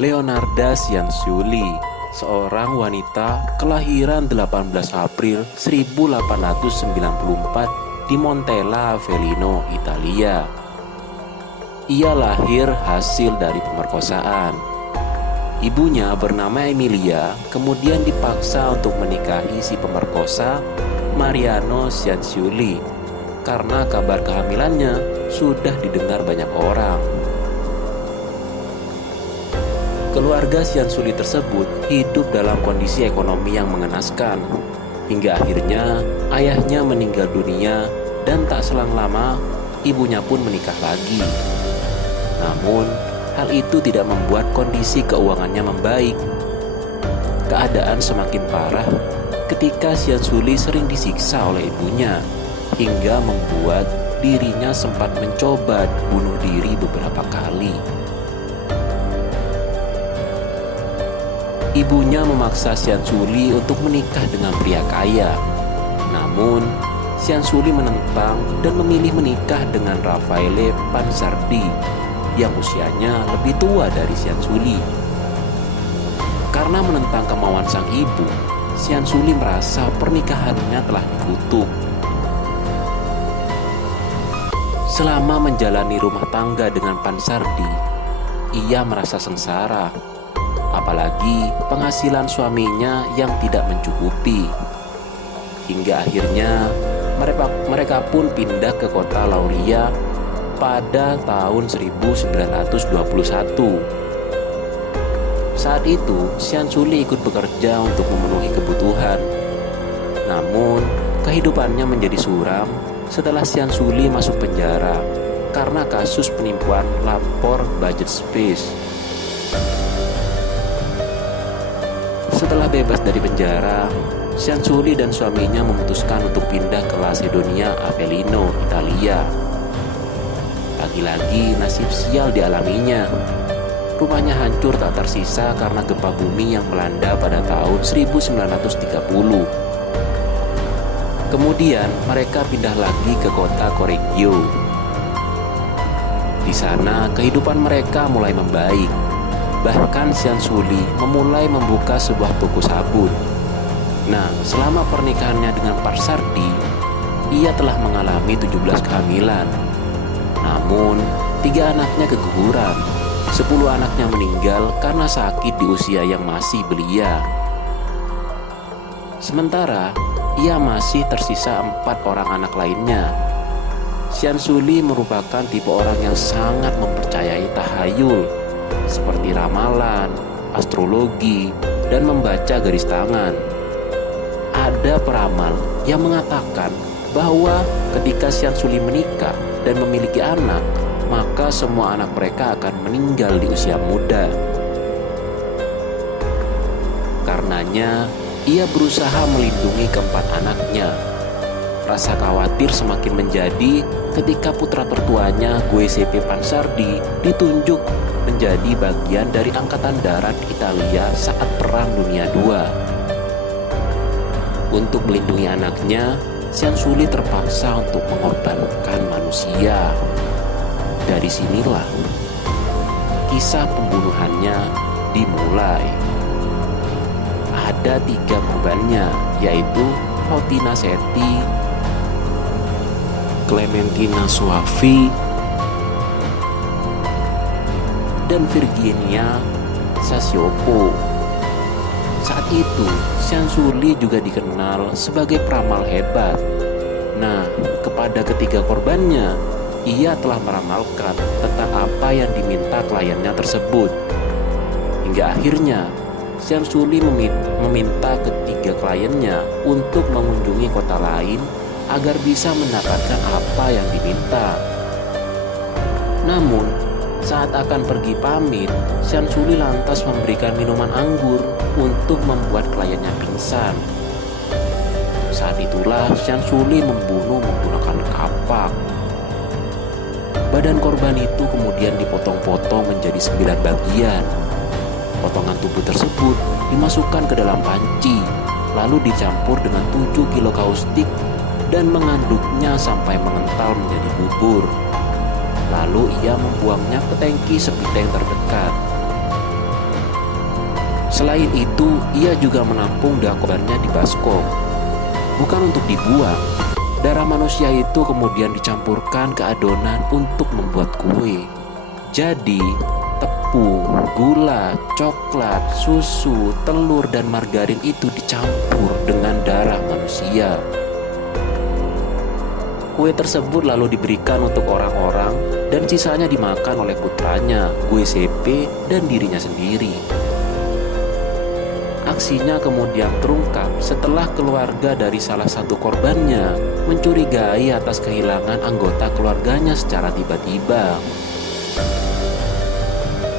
Leonarda Cianciulli, seorang wanita kelahiran 18 April 1894 di Montella Avellino, Italia. Ia lahir hasil dari pemerkosaan. Ibunya bernama Emilia, kemudian dipaksa untuk menikahi si pemerkosa, Mariano Cianciulli, karena kabar kehamilannya sudah didengar banyak orang. Keluarga Cianciulli tersebut hidup dalam kondisi ekonomi yang mengenaskan, hingga akhirnya ayahnya meninggal dunia dan tak selang lama ibunya pun menikah lagi. Namun, hal itu tidak membuat kondisi keuangannya membaik. Keadaan semakin parah ketika Cianciulli sering disiksa oleh ibunya, hingga membuat dirinya sempat mencoba bunuh diri beberapa kali. Ibunya memaksa Cianciulli untuk menikah dengan pria kaya. Namun, Cianciulli menentang dan memilih menikah dengan Raffaele Pansardi yang usianya lebih tua dari Cianciulli. Karena menentang kemauan sang ibu, Cianciulli merasa pernikahannya telah dikutuk. Selama menjalani rumah tangga dengan Pansardi, ia merasa sengsara. Apalagi penghasilan suaminya yang tidak mencukupi. Hingga akhirnya mereka pun pindah ke kota Lauria pada tahun 1921. Saat itu, Cianciulli ikut bekerja untuk memenuhi kebutuhan. Namun, kehidupannya menjadi suram setelah Cianciulli masuk penjara karena kasus penipuan lapor budget space. Setelah bebas dari penjara, Cianciulli dan suaminya memutuskan untuk pindah ke Lacedonia Avellino, Italia. Lagi-lagi nasib sial dialaminya. Rumahnya hancur tak tersisa karena gempa bumi yang melanda pada tahun 1930. Kemudian mereka pindah lagi ke kota Correggio. Di sana kehidupan mereka mulai membaik. Bahkan Cianciulli memulai membuka sebuah toko sabun. Nah, selama pernikahannya dengan Pansardi, ia telah mengalami 17 kehamilan. Namun, 3 anaknya keguguran. 10 anaknya meninggal karena sakit di usia yang masih belia. Sementara, ia masih tersisa 4 orang anak lainnya. Cianciulli merupakan tipe orang yang sangat mempercayai tahayul, seperti ramalan, astrologi, dan membaca garis tangan. Ada peramal yang mengatakan bahwa ketika Cianciulli menikah dan memiliki anak, maka semua anak mereka akan meninggal di usia muda. Karenanya, ia berusaha melindungi keempat anaknya. Rasa khawatir semakin menjadi ketika putra tertuanya Giuseppe Pansardi ditunjuk menjadi bagian dari Angkatan Darat Italia saat Perang Dunia II. Untuk melindungi anaknya, Cianciulli terpaksa untuk mengorbankan manusia. Dari sinilah kisah pembunuhannya dimulai. Ada 3 korbannya, yaitu Faustina Setti, Clementina Soavi, dan Virginia Sassiopo. Saat itu, Cianciulli juga dikenal sebagai peramal hebat. Nah, kepada ketiga korbannya, ia telah meramalkan tentang apa yang diminta kliennya tersebut. Hingga akhirnya, Cianciulli meminta ketiga kliennya untuk mengunjungi kota lain agar bisa mendapatkan apa yang diminta. Namun, saat akan pergi pamit, Cianciulli lantas memberikan minuman anggur untuk membuat kliennya pingsan. Saat itulah Cianciulli membunuh menggunakan kapak. Badan korban itu kemudian dipotong-potong menjadi 9 bagian. Potongan tubuh tersebut dimasukkan ke dalam panci, lalu dicampur dengan 7 kilo kaustik dan mengaduknya sampai mengental menjadi bubur. Lalu ia membuangnya ke tangki Sepiteng terdekat. Selain itu, ia juga menampung darah korbannya di baskom. Bukan untuk dibuang, darah manusia itu kemudian dicampurkan ke adonan untuk membuat kue. Jadi, tepung, gula, coklat, susu, telur, dan margarin itu dicampur dengan darah manusia. Kue tersebut lalu diberikan untuk orang-orang dan sisanya dimakan oleh putranya, Giuseppe, dan dirinya sendiri. Aksinya kemudian terungkap setelah keluarga dari salah satu korbannya mencurigai atas kehilangan anggota keluarganya secara tiba-tiba.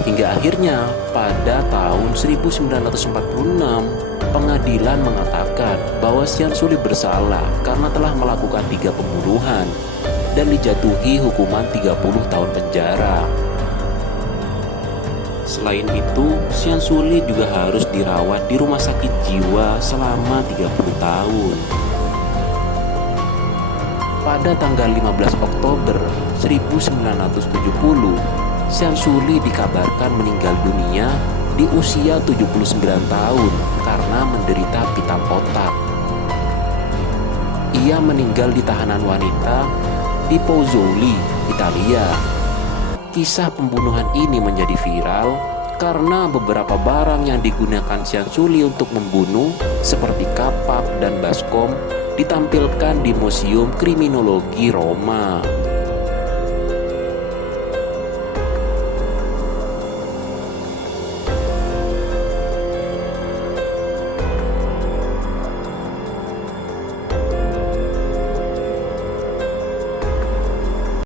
Hingga akhirnya pada tahun 1946, pengadilan mengatakan bahwa Syamsul bersalah karena telah melakukan 3 pembunuhan dan dijatuhi hukuman 30 tahun penjara. Selain itu, Syamsul juga harus dirawat di rumah sakit jiwa selama 30 tahun. Pada tanggal 15 Oktober 1970, Syamsul dikabarkan meninggal dunia di usia 79 tahun karena menderita pitam otak. Ia meninggal di tahanan wanita di Pozzuoli, Italia. Kisah pembunuhan ini menjadi viral karena beberapa barang yang digunakan Syamsul untuk membunuh seperti kapak dan baskom ditampilkan di Museum Kriminologi Roma.